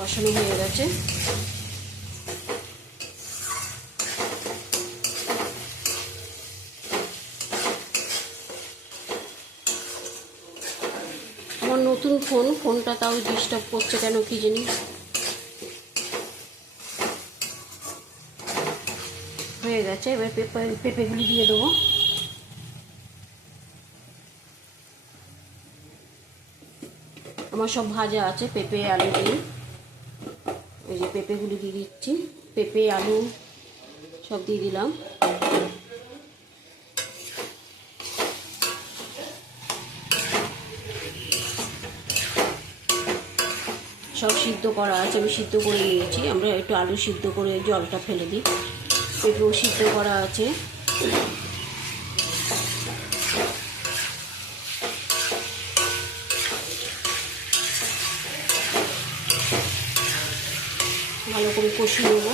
কষানো হয়ে গেছে। আমার নতুন ফোনটা তাও ডিস্টার্ব করছে কেন কি জানি। হয়ে গেছে, এবার পেঁপেগুলি দিয়ে দেবো। আমার সব ভাজা আছে, পেঁপে আলু দিয়ে। এই যে পেঁপেগুলি দিয়ে দিচ্ছি, পেঁপে আলু সব দিয়ে দিলাম। সব সিদ্ধ করা আছে, আমি সিদ্ধ করে নিয়েছি। আমরা একটু আলু সিদ্ধ করে জলটা ফেলে দিই। পেঁপেও সিদ্ধ করা আছে। ভালো করে কষিয়ে নেব।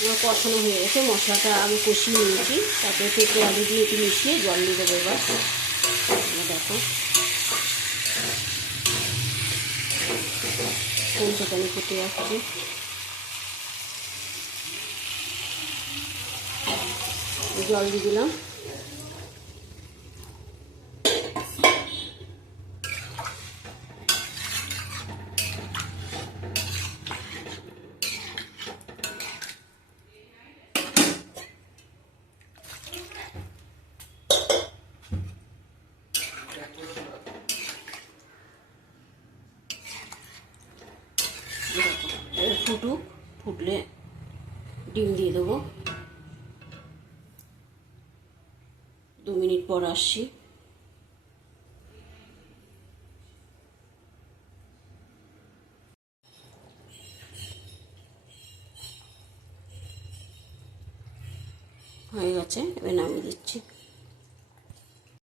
আমার কষানো হয়ে গেছে, মশলাটা আমি কষিয়ে নিয়েছি। তারপরে পেঁপে আলু দিয়ে একটু মিশিয়ে জল দিয়ে দেবো। এবার দেখো কোন আমি ফুটে যাচ্ছি। জল দিয়ে দিলাম। ফুটুক, ফুটলে ডিম দিয়ে দেবো। 2 মিনিট পর আসছি। হয়ে গেছে, এবার নামিয়ে দিচ্ছি।